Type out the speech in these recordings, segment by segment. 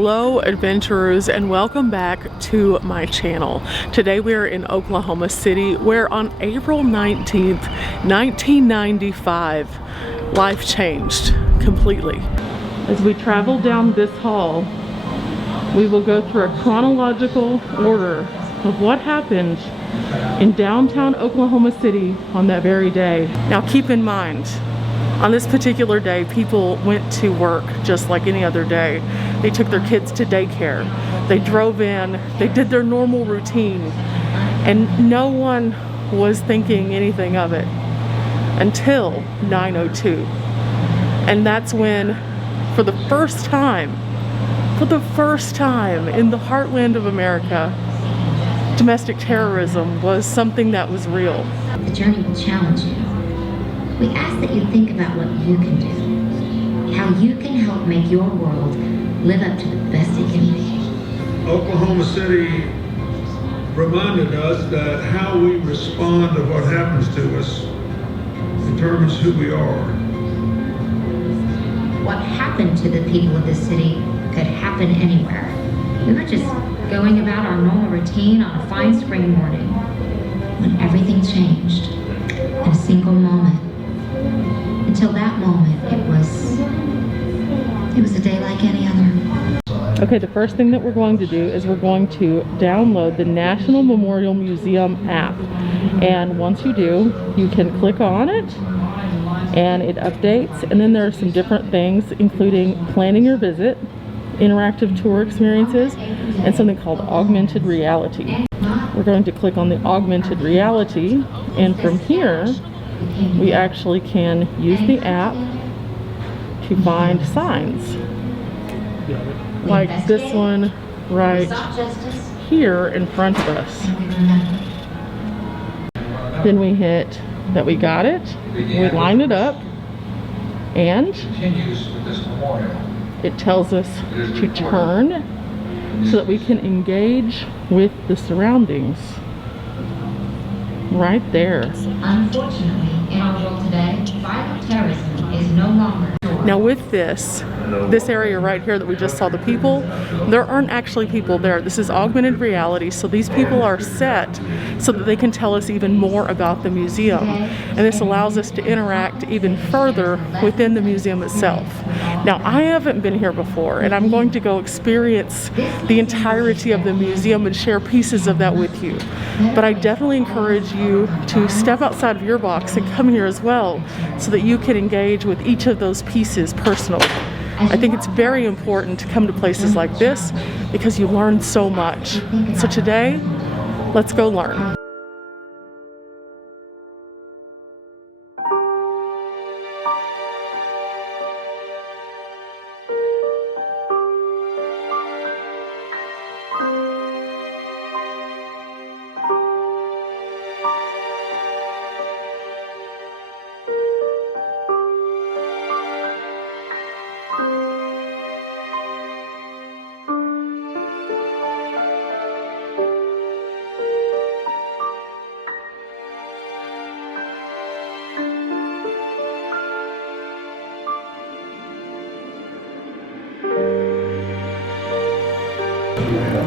Hello adventurers, and welcome back to my channel. Today we are in Oklahoma City, where on April 19th, 1995, life changed completely. As we travel down this hall, we will go through a chronological order of what happened in downtown Oklahoma City on that very day. Now keep in mind, on this particular day, people went to work just like any other day. They took their kids to daycare. They drove in, they did their normal routine, and no one was thinking anything of it until 9:02. And that's when, for the first time in the heartland of America, domestic terrorism was something that was real. The journey will challenge you. We ask that you think about what you can do, how you can help make your world live up to the best it can be. Oklahoma City reminded us that how we respond to what happens to us determines who we are. What happened to the people of this city could happen anywhere. We were just going about our normal routine on a fine spring morning when everything changed in a single moment. Until that moment, it was a day like any other. Okay, the first thing that we're going to do is we're going to download the National Memorial Museum app. And once you do, you can click on it and it updates. And then there are some different things, including planning your visit, interactive tour experiences, and something called augmented reality. We're going to click on the augmented reality, and from here, we actually can use the app to find signs. Like this one right here in front of us. Then we hit that we got it, we line it up, and it tells us to turn so that we can engage with the surroundings. Right there. Unfortunately, in our world today, violent terrorism is no longer. Now with this area right here that we just saw the people, there aren't actually people there. This is augmented reality, so these people are set so that they can tell us even more about the museum. And this allows us to interact even further within the museum itself. Now I haven't been here before, and I'm going to go experience the entirety of the museum and share pieces of that with you. But I definitely encourage you to step outside of your box and come here as well so that you can engage with each of those pieces personally. I think it's very important to come to places like this because you learn so much. So today, let's go learn.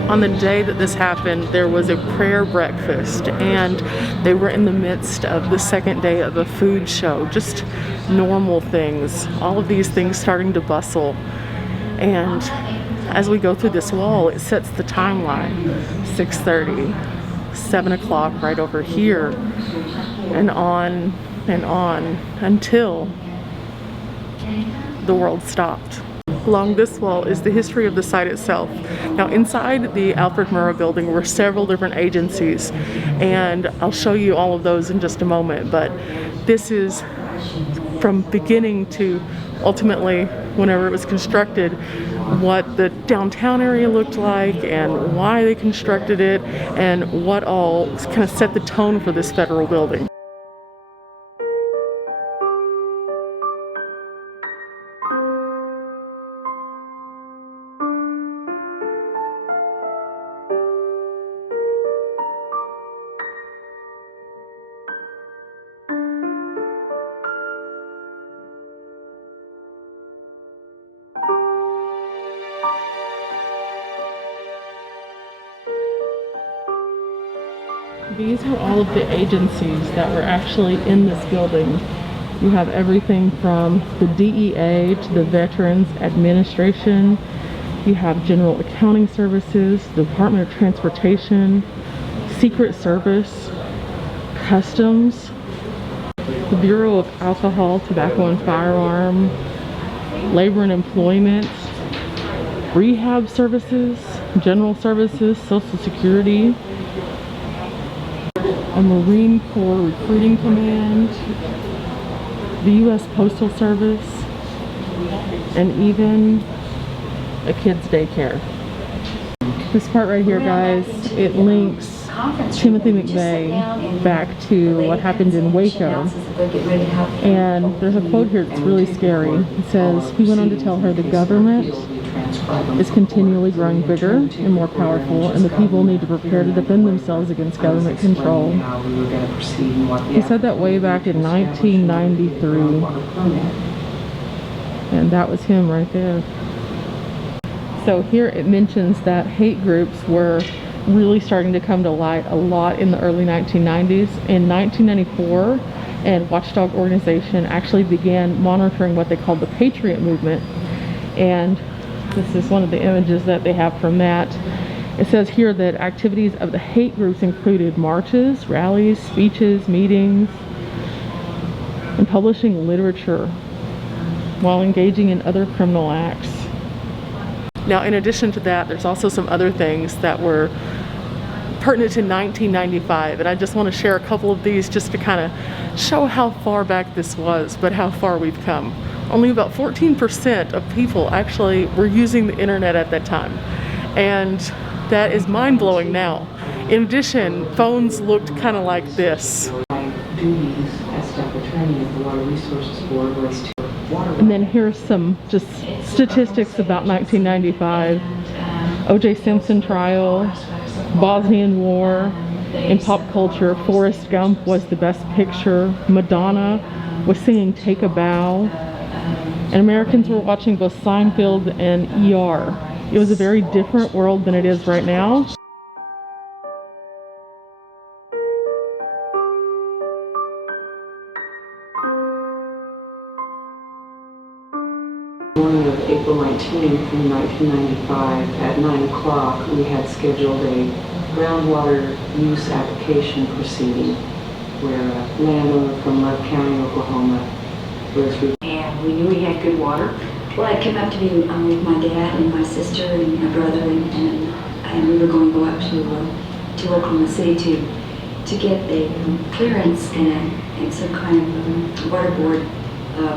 On the day that this happened, there was a prayer breakfast, and they were in the midst of the second day of a food show, just normal things, all of these things starting to bustle. And as we go through this wall, it sets the timeline. 6:30, 7 o'clock right over here, and on until the world stopped. Along this wall is the history of the site itself. Now inside the Alfred Murrah building were several different agencies, and I'll show you all of those in just a moment, but this is from beginning to ultimately whenever it was constructed, what the downtown area looked like and why they constructed it and what all kind of set the tone for this federal building. These are all of the agencies that were actually in this building. You have everything from the DEA to the Veterans Administration. You have General Accounting Services, the Department of Transportation, Secret Service, Customs, the Bureau of Alcohol, Tobacco and Firearm, Labor and Employment, Rehab Services, General Services, Social Security, a Marine Corps Recruiting Command, the U.S. Postal Service, and even a kids' daycare. This part right here, guys, it links Timothy McVeigh back to what happened in Waco. And there's a quote here that's really scary. It says, he went on to tell her the government is continually growing bigger and more powerful, and the people need to prepare to defend themselves against government control. He said that way back in 1993. And that was him right there. So here it mentions that hate groups were really starting to come to light a lot in the early 1990s. In 1994, a watchdog organization actually began monitoring what they called the Patriot Movement. And this is one of the images that they have from that. It says here that activities of the hate groups included marches, rallies, speeches, meetings, and publishing literature while engaging in other criminal acts. Now, in addition to that, there's also some other things that were pertinent to 1995, and I just want to share a couple of these just to kind of show how far back this was, but how far we've come. Only about 14% of people actually were using the internet at that time, and that is mind-blowing now. In addition, phones looked kind of like this. And then here's some just statistics about 1995. O.J. Simpson trial, Bosnian War, in pop culture, Forrest Gump was the best picture, Madonna was singing Take a Bow, and Americans were watching both Seinfeld and ER. It was a very different world than it is right now. Morning of April 19th in 1995 at 9 o'clock, we had scheduled a groundwater use application proceeding where a landowner from Love County, Oklahoma was. And we knew we had good water. Well, I came up to be with my dad and my sister and my brother, and we were going to go up to Oklahoma City to get a clearance and some kind of water board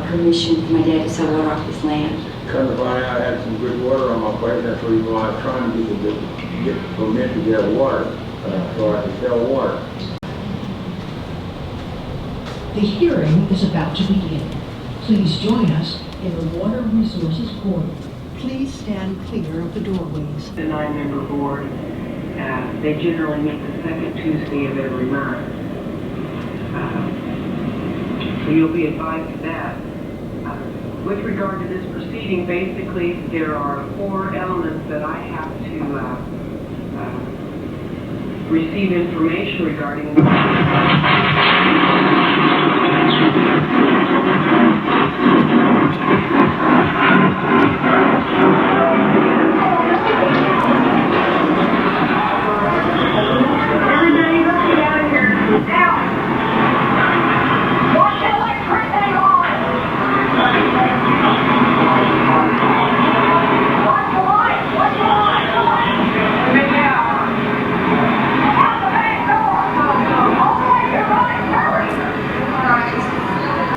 permission for my dad to sell water off his land. Come to find out I had some good water on my pipe, that's the reason why I'm trying to get the permit to get water, so I can sell water. The hearing is about to begin. Please join us in the Water Resources Board. Please stand clear of the doorways. The 9-member board, they generally meet the second Tuesday of every month. So you'll be advised of that. With regard to this proceeding, basically there are 4 elements that I have to receive information regarding.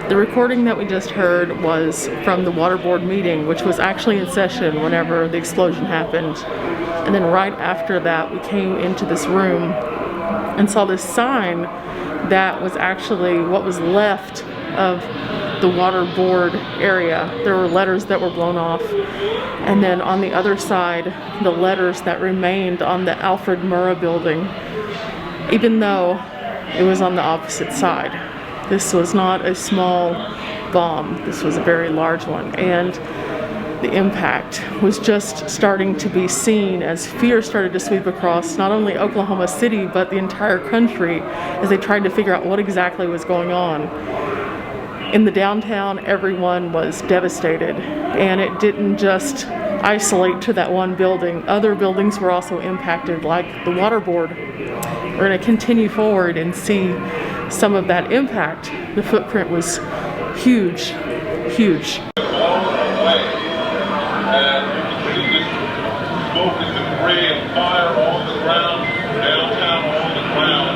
The recording that we just heard was from the water board meeting, which was actually in session whenever the explosion happened. And then right after that, we came into this room and saw this sign that was actually what was left of the water board area. There were letters that were blown off. And then on the other side, the letters that remained on the Alfred Murrah building, even though it was on the opposite side. This was not a small bomb. This was a very large one. And the impact was just starting to be seen as fear started to sweep across not only Oklahoma City but the entire country as they tried to figure out what exactly was going on. In the downtown, everyone was devastated, and it didn't just isolate to that one building. Other buildings were also impacted, like the water board. We're going to continue forward and see some of that impact. The footprint was huge, huge. And you can see this smoke and debris and fire on the ground, downtown on the ground.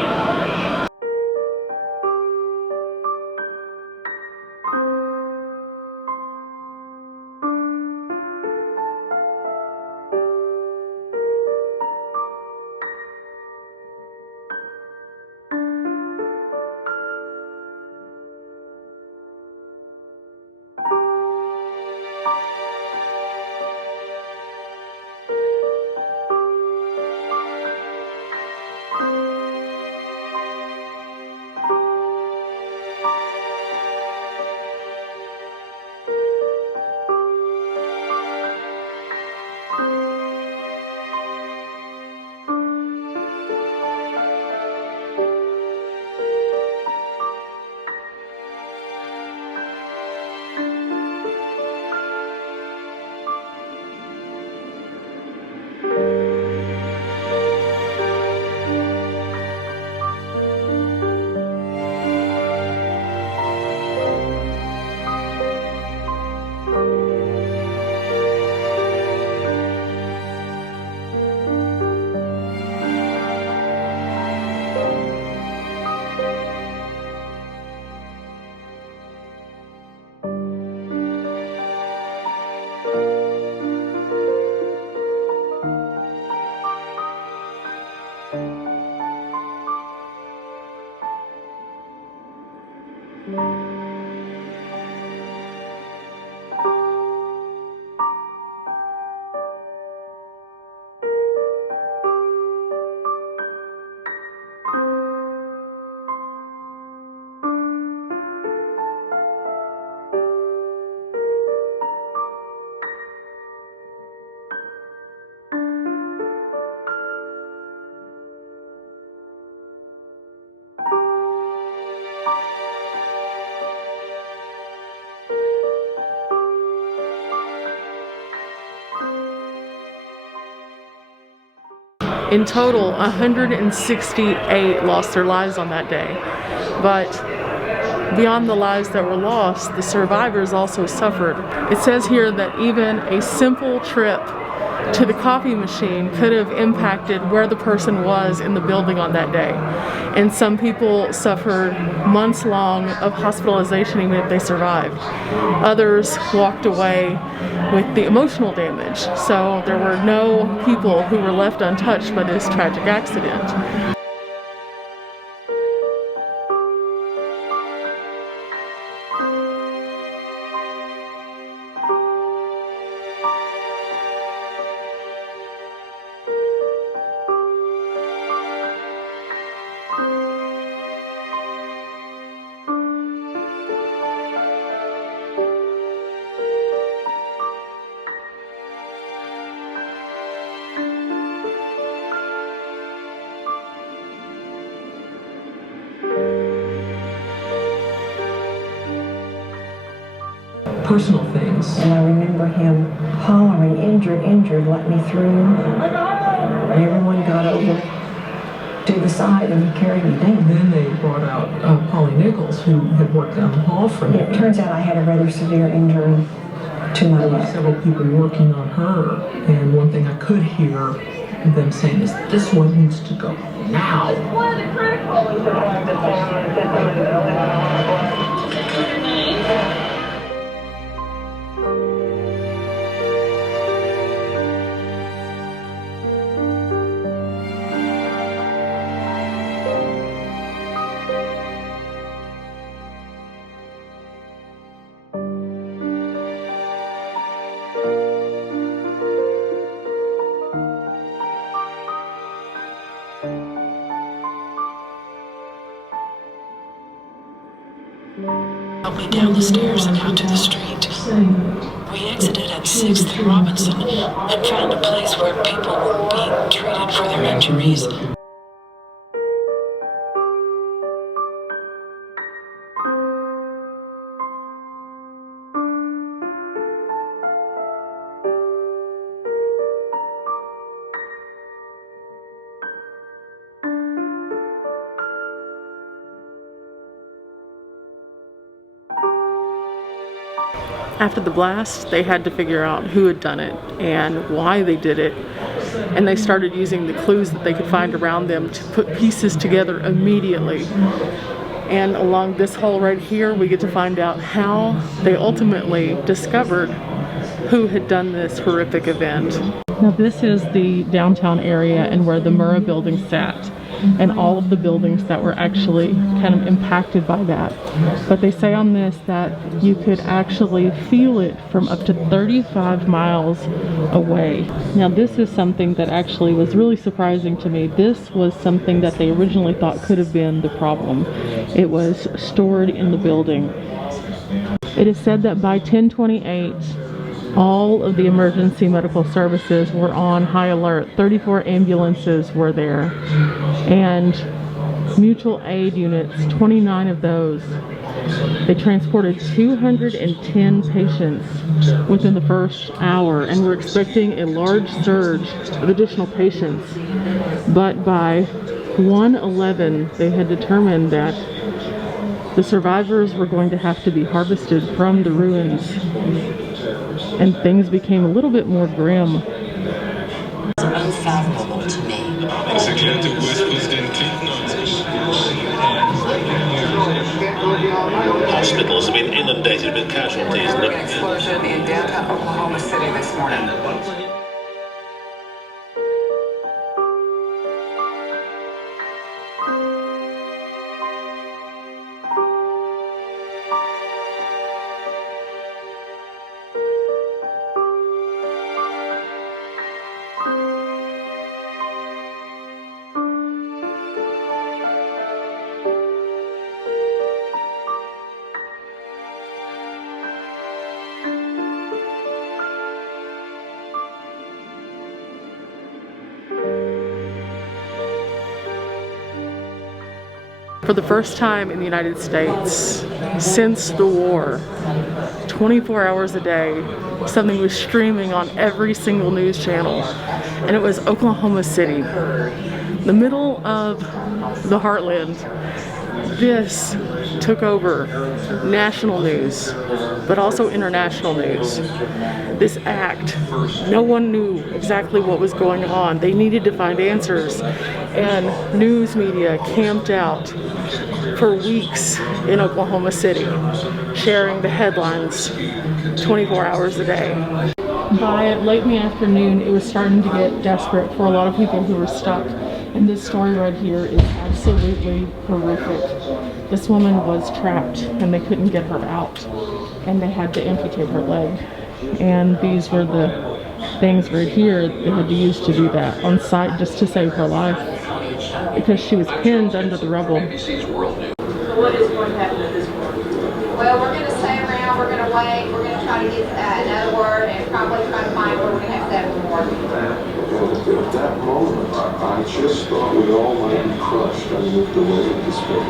In total, 168 lost their lives on that day. But beyond the lives that were lost, the survivors also suffered. It says here that even a simple trip to the coffee machine could have impacted where the person was in the building on that day. And some people suffered months long of hospitalization even if they survived. Others walked away with the emotional damage. So there were no people who were left untouched by this tragic accident. Personal things. And I remember him hollering, injured, injured, let me through. And everyone got over to the side and he carried me down. Then they brought out Polly Nichols, who had worked down the hall from me. It turns out I had a rather severe injury to my There were neck. several people working on her, and one thing I could hear them saying is, this one needs to go now. Down the stairs and out to the street. We exited at 6th and Robinson and found a place where people were being treated for their injuries. After the blast, they had to figure out who had done it and why they did it. And they started using the clues that they could find around them to put pieces together immediately. And along this hole right here, we get to find out how they ultimately discovered who had done this horrific event. Now this is the downtown area and where the Murrah building sat, and all of the buildings that were actually kind of impacted by that. But they say on this that you could actually feel it from up to 35 miles away. Now this is something that actually was really surprising to me. This was something that they originally thought could have been the problem. It was stored in the building. It is said that by 10:28, all of the emergency medical services were on high alert. 34 ambulances were there, and mutual aid units, 29 of those. They transported 210 patients within the first hour, and were expecting a large surge of additional patients. But by 1:11, they had determined that the survivors were going to have to be harvested from the ruins, and things became a little bit more grim. It's unfathomable to me. Hospitals have been inundated with casualties. An explosion in downtown Oklahoma City this morning. For the first time in the United States since the war, 24 hours a day, something was streaming on every single news channel, and it was Oklahoma City, the middle of the heartland. This took over national news, but also international news. This act, no one knew exactly what was going on. They needed to find answers, and news media camped out for weeks in Oklahoma City, sharing the headlines 24 hours a day. By late in the afternoon, it was starting to get desperate for a lot of people who were stuck. And this story right here is absolutely horrific. This woman was trapped and they couldn't get her out, and they had to amputate her leg. And these were the things right here they had to use to do that on site, just to save her life, because she was pinned under the rubble. What is going to happen at this point? Well, we're going to stay around, we're going to wait, we're going to try to get another word, and probably try to find where we're going to have to have more. At that moment, I just thought we all might be crushed underneath the weight of despair.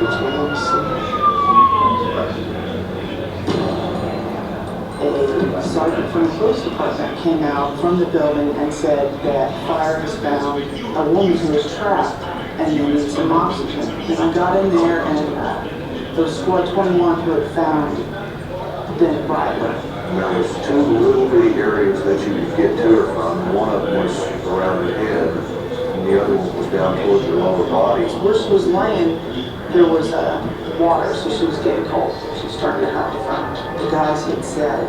That's what I was saying. A sergeant from the police department came out from the building and said that fire has found a woman who is trapped and they need some oxygen. And I got in there, and there was Squad 21 who had found Bennett Bradley. There was two little bitty areas that you could get to her from. One of them was around the head, and the other one was down towards your lower body. Where she was laying, there was water, so she was getting cold. She was starting to have to faint. The guys had said,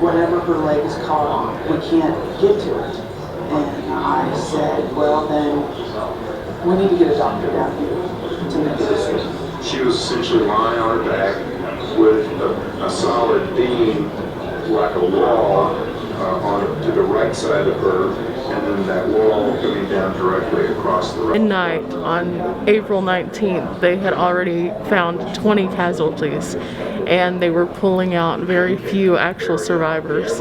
whatever her leg is caught on, we can't get to it. And I said, well then, we need to get a doctor down here to make a decision. She was essentially lying on her back with a solid beam, like a wall, to the right side of her, and then that wall coming down directly across the road. Midnight on April 19th, they had already found 20 casualties, and they were pulling out very few actual survivors.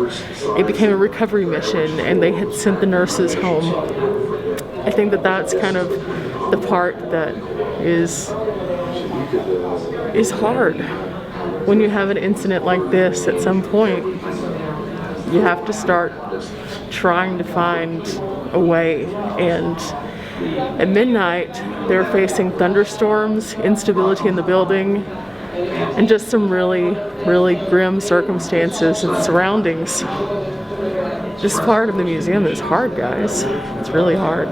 It became a recovery mission, and they had sent the nurses home. I think that that's kind of the part that is hard. When you have an incident like this, at some point, you have to start trying to find a way. And at midnight, they're facing thunderstorms, instability in the building, and just some really, really grim circumstances and surroundings. This part of the museum is hard, guys. It's really hard.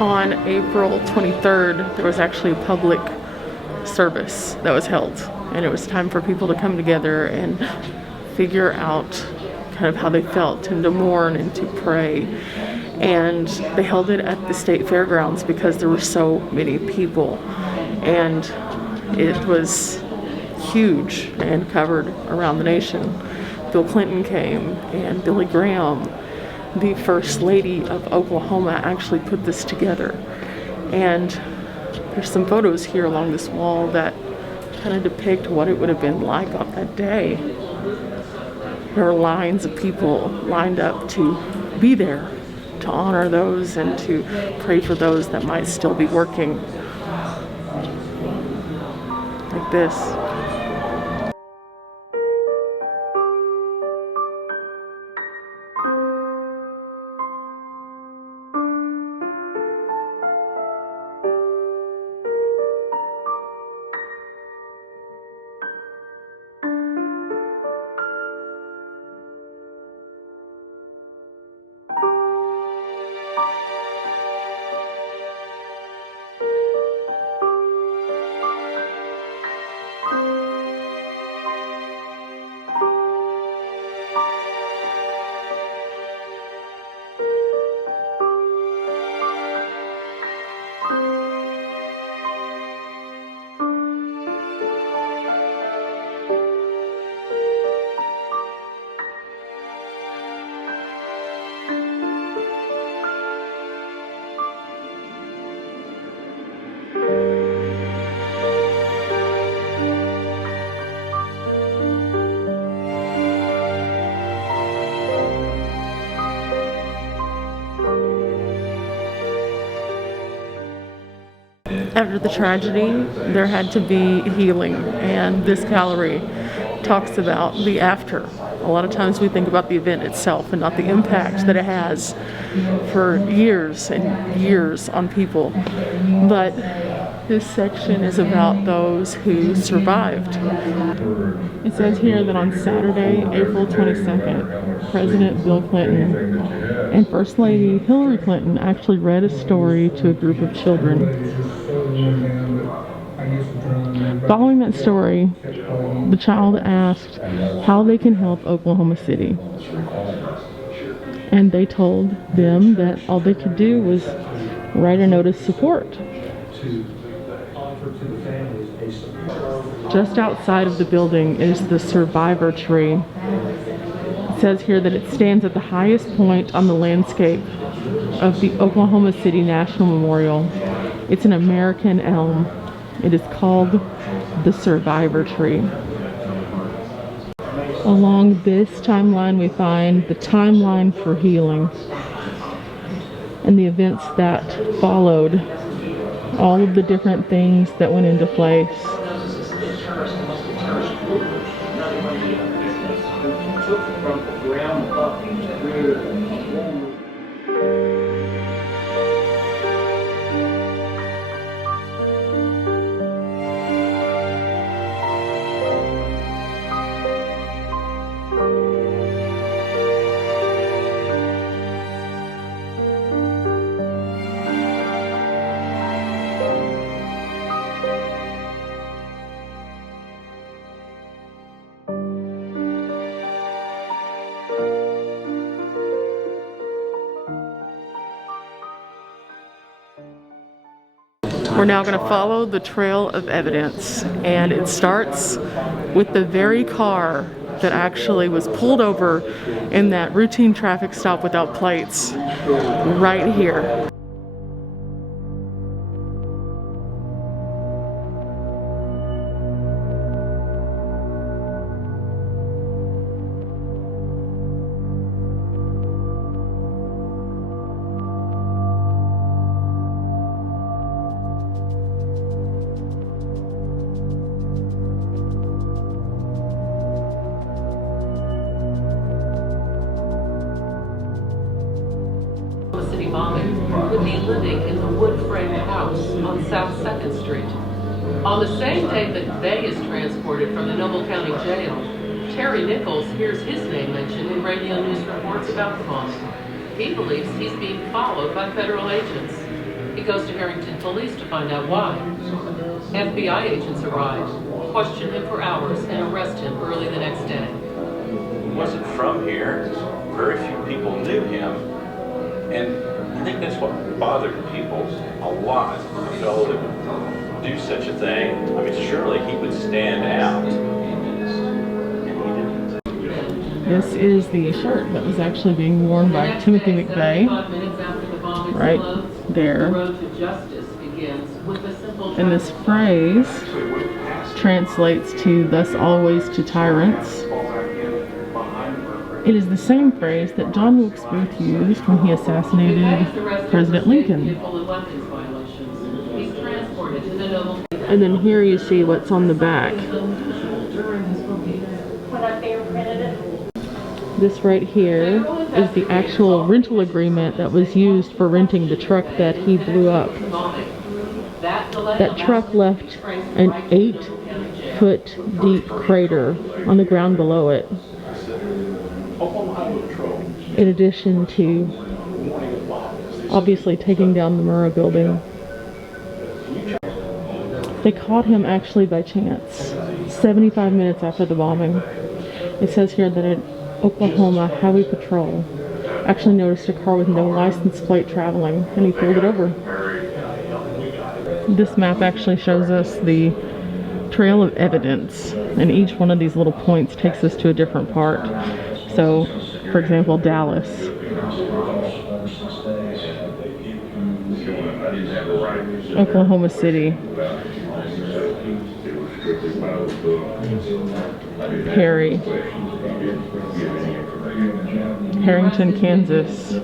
On April 23rd, there was actually a public service that was held, and it was time for people to come together and figure out kind of how they felt and to mourn and to pray. And they held it at the state fairgrounds because there were so many people, and it was huge and covered around the nation. Bill Clinton came, and Billy Graham, the First Lady of Oklahoma, actually put this together. And there's some photos here along this wall that kind of depict what it would have been like on that day. There are lines of people lined up to be there, to honor those and to pray for those that might still be working. Like this. After the tragedy, there had to be healing, and this gallery talks about the after. A lot of times we think about the event itself and not the impact that it has for years and years on people. But this section is about those who survived. It says here that on Saturday, April 22nd, President Bill Clinton and First Lady Hillary Clinton actually read a story to a group of children. Following that story, the child asked how they can help Oklahoma City. And they told them that all they could do was write a note of support. Just outside of the building is the survivor tree. It says here that it stands at the highest point on the landscape of the Oklahoma City National Memorial. It's an American elm. It is called the survivor tree. Along this timeline, we find the timeline for healing and the events that followed, all of the different things that went into place. He took from the ground up and created a whole new. We're now going to follow the trail of evidence, and it starts with the very car that actually was pulled over in that routine traffic stop without plates right here. City bombing would be living in the wood-framed house on South 2nd Street. On the same day that McVeigh is transported from the Noble County Jail, Terry Nichols hears his name mentioned in radio news reports about the bombing. He believes he's being followed by federal agents. He goes to Harrington Police to find out why. FBI agents arrive, question him for hours, and arrest him early the next day. He wasn't from here. Very few people knew him. And I think that's what bothered people a lot. A fellow that would do such a thing. I mean, surely he would stand out. And he didn't. This is the shirt that was actually being worn by Timothy McVeigh. Right there. And this phrase translates to "thus always to tyrants." It is the same phrase that John Wilkes Booth used when he assassinated President Lincoln. And then here you see what's on the back. This right here is the actual rental agreement that was used for renting the truck that he blew up. That truck left an 8-foot deep crater on the ground below it, in addition to obviously taking down the Murrah building. They caught him actually by chance, 75 minutes after the bombing. It says here that an Oklahoma Highway Patrol actually noticed a car with no license plate traveling, and he pulled it over. This map actually shows us the trail of evidence, and each one of these little points takes us to a different part. So, for example, Dallas. Oklahoma City. Perry. Harrington, Kansas.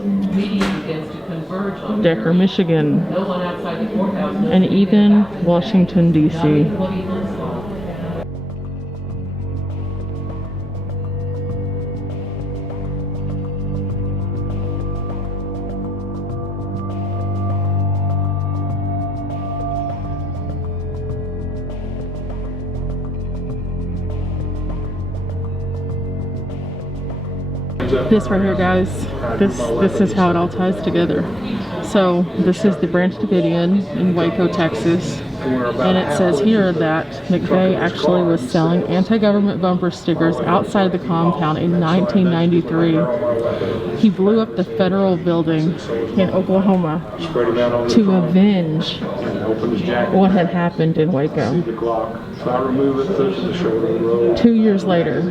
Decker, Michigan. And even Washington, D.C. This right here, guys, this is how it all ties together. So this is the Branch Davidian in Waco, Texas, and it says here that McVeigh actually was selling anti-government bumper stickers outside the compound in 1993. He blew up the federal building in Oklahoma to avenge what had happened in Waco. 2 years later,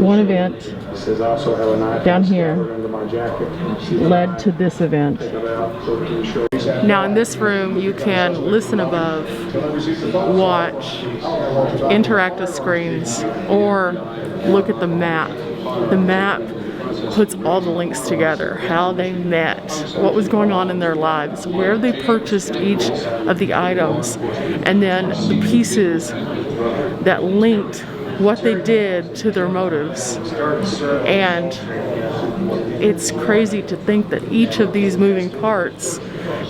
one event down here led to this event. Now in this room you can listen above, watch interactive screens, or look at the map. The map puts all the links together, how they met, what was going on in their lives, where they purchased each of the items, and then the pieces that linked what they did to their motives. And it's crazy to think that each of these moving parts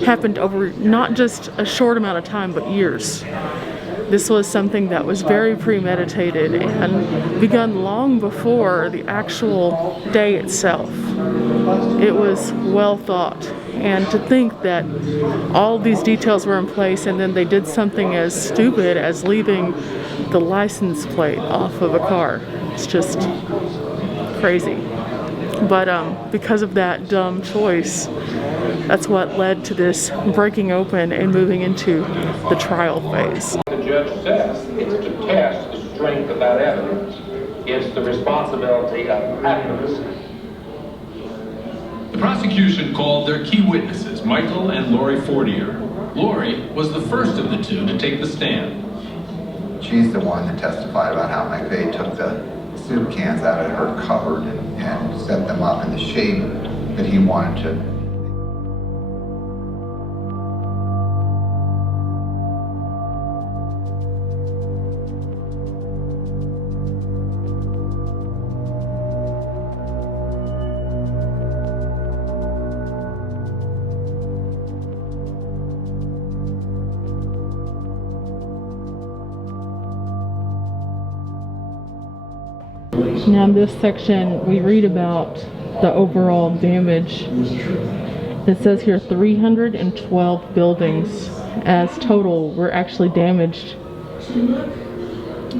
happened over not just a short amount of time, but years. This was something that was very premeditated and begun long before the actual day itself. It was well thought. And to think that all these details were in place and then they did something as stupid as leaving the license plate off of a car. It's just crazy. But because of that dumb choice, that's what led to this breaking open and moving into the trial phase. The judge says it's to test the strength of that evidence. It's the responsibility of accuracy. The prosecution called their key witnesses, Michael and Lori Fortier. Lori was the first of the two to take the stand. She's the one that testified about how McVeigh took the soup cans out of her cupboard and set them up in the shape that he wanted to. Now in this section we read about the overall damage. It says here 312 buildings as total were actually damaged.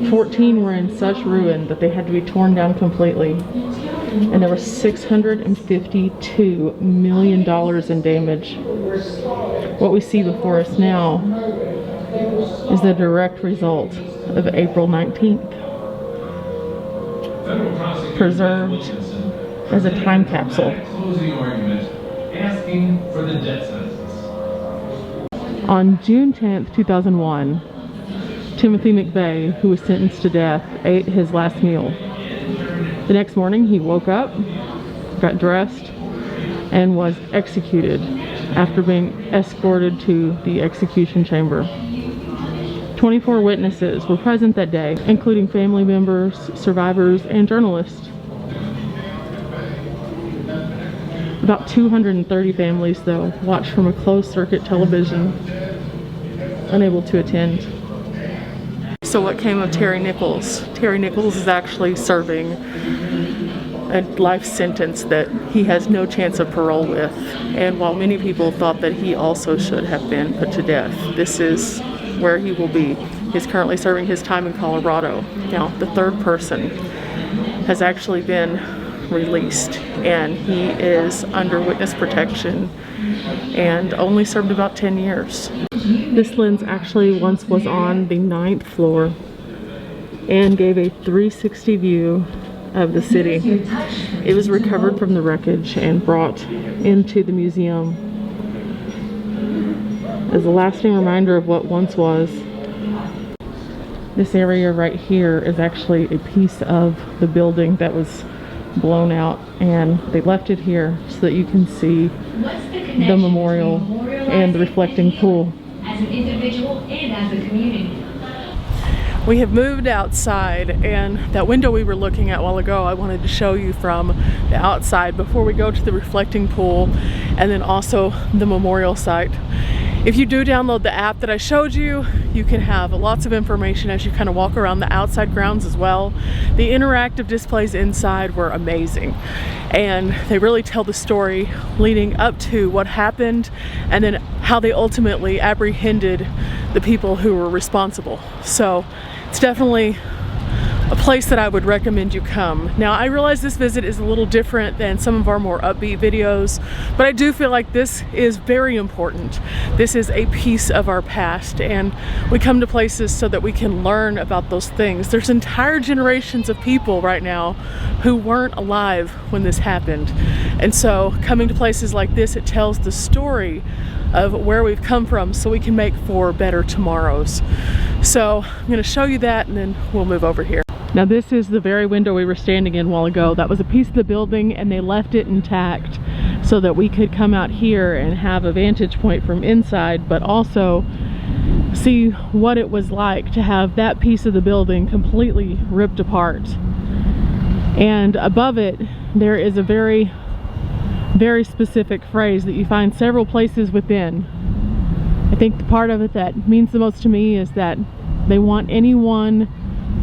14 were in such ruin that they had to be torn down completely. And there was $652 million in damage. What we see before us now is the direct result of April 19th. Preserved as a time capsule. On June 10th, 2001, Timothy McVeigh, who was sentenced to death, ate his last meal. The next morning, he woke up, got dressed, and was executed after being escorted to the execution chamber. 24 witnesses were present that day, including family members, survivors, and journalists. About 230 families, though, watched from a closed-circuit television, unable to attend. So what came of Terry Nichols? Terry Nichols is actually serving a life sentence that he has no chance of parole with. And while many people thought that he also should have been put to death, this is where he will be. He's currently serving his time in Colorado. Now, the third person has actually been released, and he is under witness protection and only served about 10 years. This lens actually once was on the 9th floor and gave a 360 view of the city. It was recovered from the wreckage and brought into the museum as a lasting reminder of what once was. This area right here is actually a piece of the building that was blown out, and they left it here so that you can see the memorial and the reflecting pool. As an individual and as a community. We have moved outside, and that window we were looking at a while ago, I wanted to show you from the outside before we go to the reflecting pool and then also the memorial site. If you do download the app that I showed you, you can have lots of information as you kind of walk around the outside grounds as well. The interactive displays inside were amazing, and they really tell the story leading up to what happened and then how they ultimately apprehended the people who were responsible. So it's definitely a place that I would recommend you come. Now, I realize this visit is a little different than some of our more upbeat videos, but I do feel like this is very important. This is a piece of our past, and we come to places so that we can learn about those things. There's entire generations of people right now who weren't alive when this happened. And so coming to places like this, it tells the story of where we've come from so we can make for better tomorrows. So I'm going to show you that, and then we'll move over here. Now this is the very window we were standing in a while ago. That was a piece of the building, and they left it intact so that we could come out here and have a vantage point from inside, but also see what it was like to have that piece of the building completely ripped apart. And above it, there is a very, very specific phrase that you find several places within. I think the part of it that means the most to me is that they want anyone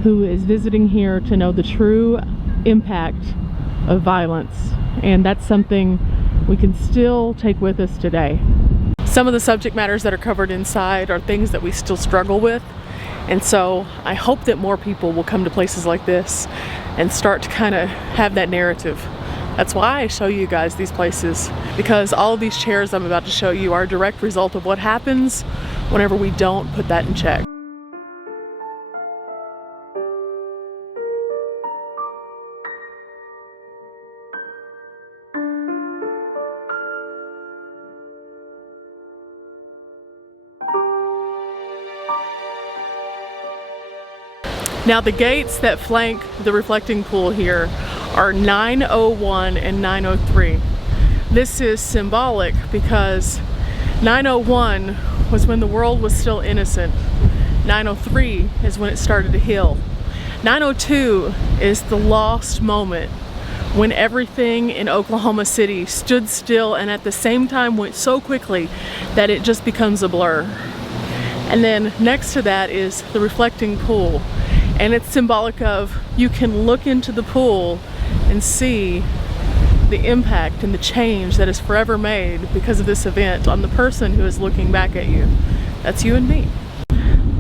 who is visiting here to know the true impact of violence. And that's something we can still take with us today. Some of the subject matters that are covered inside are things that we still struggle with. And so I hope that more people will come to places like this and start to kind of have that narrative. That's why I show you guys these places, because all of these chairs I'm about to show you are a direct result of what happens whenever we don't put that in check. Now the gates that flank the reflecting pool here are 901 and 903. This is symbolic because 901 was when the world was still innocent. 903 is when it started to heal. 902 is the lost moment when everything in Oklahoma City stood still and at the same time went so quickly that it just becomes a blur. And then next to that is the reflecting pool. And it's symbolic of you can look into the pool and see the impact and the change that is forever made because of this event on the person who is looking back at you. That's you and me.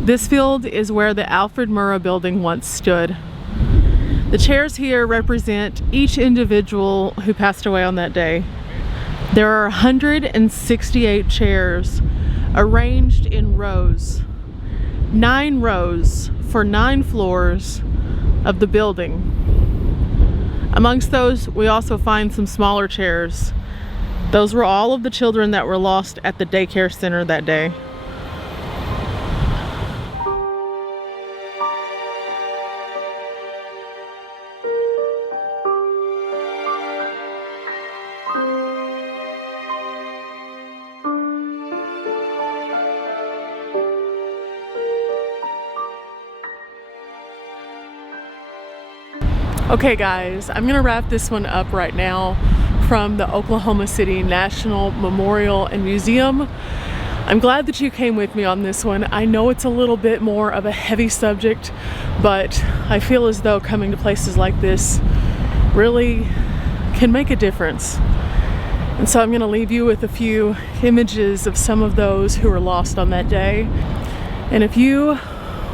This field is where the Alfred Murrah building once stood. The chairs here represent each individual who passed away on that day. There are 168 chairs arranged in rows. 9 rows for 9 floors of the building. Amongst those, we also find some smaller chairs. Those were all of the children that were lost at the daycare center that day. Okay guys, I'm gonna wrap this one up right now from the Oklahoma City National Memorial and Museum. I'm glad that you came with me on this one. I know it's a little bit more of a heavy subject, but I feel as though coming to places like this really can make a difference. And so I'm gonna leave you with a few images of some of those who were lost on that day. And if you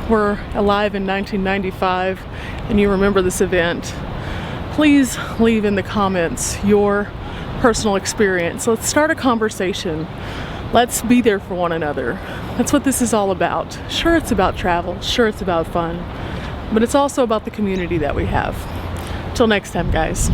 were alive in 1995 and you remember this event, please leave in the comments your personal experience. Let's start a conversation. Let's be there for one another. That's what this is all about. Sure, it's about travel. Sure, it's about fun. But it's also about the community that we have. Till next time, guys.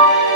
Bye.